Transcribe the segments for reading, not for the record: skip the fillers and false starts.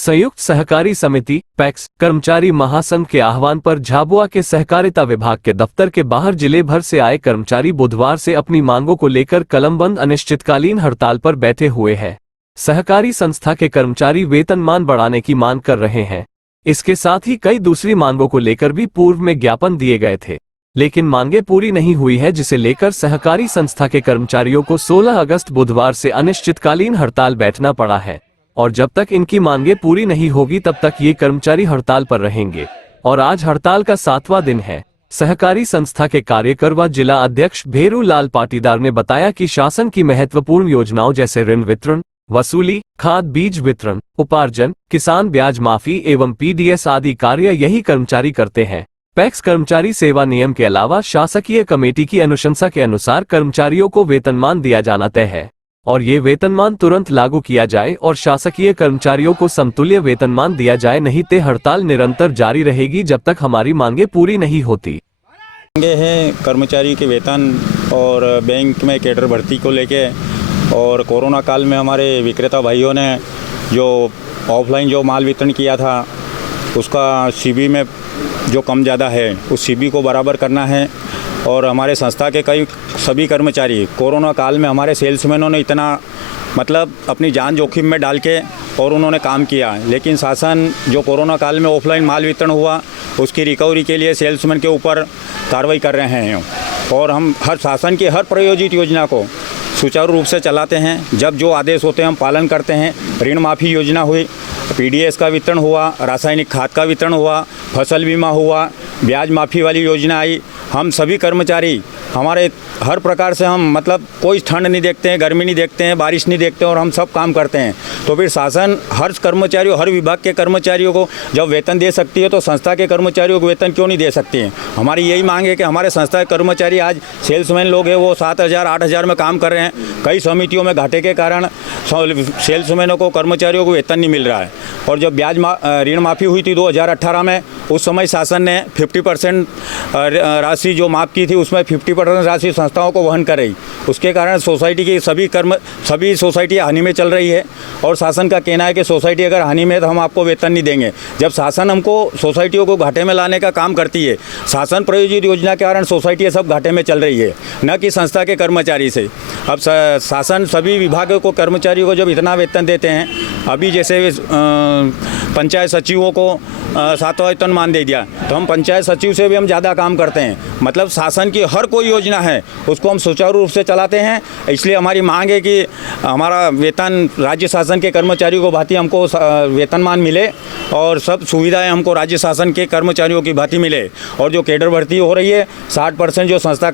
संयुक्त सहकारी समिति पैक्स कर्मचारी महासंघ के आह्वान पर झाबुआ के सहकारिता विभाग के दफ्तर के बाहर जिले भर से आए कर्मचारी बुधवार से अपनी मांगों को लेकर कलमबंद अनिश्चितकालीन हड़ताल पर बैठे हुए हैं। सहकारी संस्था के कर्मचारी वेतनमान बढ़ाने की मांग कर रहे हैं। इसके साथ ही कई दूसरी मांगों को लेकर भी पूर्व में ज्ञापन दिए गए थे, लेकिन मांगे पूरी नहीं हुई है, जिसे लेकर सहकारी संस्था के कर्मचारियों को 16 अगस्त बुधवार से अनिश्चितकालीन हड़ताल बैठना पड़ा है और जब तक इनकी मांगे पूरी नहीं होगी तब तक ये कर्मचारी हड़ताल पर रहेंगे और आज हड़ताल का 7वां दिन है। सहकारी संस्था के कार्यकर व जिला अध्यक्ष भेरू लाल पाटीदार ने बताया कि शासन की महत्वपूर्ण योजनाओं जैसे ऋण वितरण, वसूली, खाद बीज वितरण, उपार्जन, किसान ब्याज माफी एवं पीडीएस आदि कार्य यही कर्मचारी करते हैं। पैक्स कर्मचारी सेवा नियम के अलावा शासकीय कमेटी की अनुशंसा के अनुसार कर्मचारियों को वेतनमान दिया जाना तय है और ये वेतनमान तुरंत लागू किया जाए और शासकीय कर्मचारियों को समतुल्य वेतनमान दिया जाए, नहीं तो हड़ताल निरंतर जारी रहेगी जब तक हमारी मांगे पूरी नहीं होती। मांगे हैं कर्मचारी के वेतन और बैंक में कैडर भर्ती को लेके, और कोरोना काल में हमारे विक्रेता भाइयों ने जो ऑफलाइन जो माल वितरण किया था उसका सीबी में जो कम ज़्यादा है उस सीबी को बराबर करना है। और हमारे संस्था के कई सभी कर्मचारी कोरोना काल में हमारे सेल्समैनों ने इतना मतलब अपनी जान जोखिम में डाल के और उन्होंने काम किया, लेकिन शासन जो कोरोना काल में ऑफलाइन माल वितरण हुआ उसकी रिकवरी के लिए सेल्समैन के ऊपर कार्रवाई कर रहे हैं और हम हर शासन की हर प्रायोजित योजना को सुचारू रूप से चलाते हैं। जब जो आदेश होते हैं हम पालन करते हैं। ऋण माफ़ी योजना हुई, पीडीएस का वितरण हुआ, रासायनिक खाद का वितरण हुआ, फसल बीमा हुआ, ब्याज माफ़ी वाली योजना आई। हम सभी कर्मचारी हमारे हर प्रकार से हम मतलब कोई ठंड नहीं देखते हैं, गर्मी नहीं देखते हैं, बारिश नहीं देखते हैं और हम सब काम करते हैं। तो फिर शासन हर कर्मचारियों, हर विभाग के कर्मचारियों को जब वेतन दे सकती है तो संस्था के कर्मचारियों को वेतन क्यों नहीं दे सकती हैं। हमारी यही मांग है कि हमारे संस्था के कर्मचारी आज सेल्समैन लोग हैं वो 7,000 8,000 में काम कर रहे हैं। कई समितियों में घाटे के कारण सेल्समैनों को कर्मचारियों को वेतन नहीं मिल रहा है। और जब ब्याज ऋण माफ़ी हुई थी 2018 में, उस समय शासन ने 50% राशि जो माफ़ की थी उसमें 50% राशि संस्थाओं को वहन कर रही। उसके कारण सोसाइटी की सभी सोसाइटियाँ हानि में चल रही है और शासन का कहना है कि सोसाइटी अगर हानि में है तो हम आपको वेतन नहीं देंगे। जब शासन हमको सोसाइटियों को घाटे में लाने का काम करती है, शासन प्रायोजित योजना के कारण सोसाइटियाँ सब घाटे में चल रही है, न कि संस्था के कर्मचारी से। अब शासन सभी विभागों को कर्मचारियों को जब इतना वेतन देते हैं, अभी जैसे पंचायत सचिवों को 7वां वेतनमान दे दिया, तो हम पंचायत सचिव से भी हम ज़्यादा काम करते हैं। मतलब शासन की हर कोई योजना है उसको हम सुचारू रूप से चलाते हैं। इसलिए हमारी मांग है कि हमारा वेतन राज्य शासन के कर्मचारियों को भांति हमको वेतनमान मिले और सब सुविधाएं हमको राज्य शासन के कर्मचारियों की भांति मिले। और जो कैडर भर्ती हो रही है 60% जो संस्था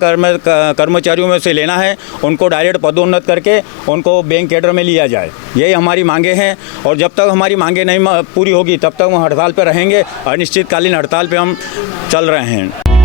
कर्मचारियों में से लेना है उनको डायरेक्ट पदोन्नत करके उनको बैंक कैडर में लिया जाए। यही हमारी मांगे हैं और जब तक हमारी मांगे नहीं पूरी होगी तब तक हम हड़ताल पर रहेंगे। अनिश्चितकालीन हड़ताल पर हम चल रहे हैं।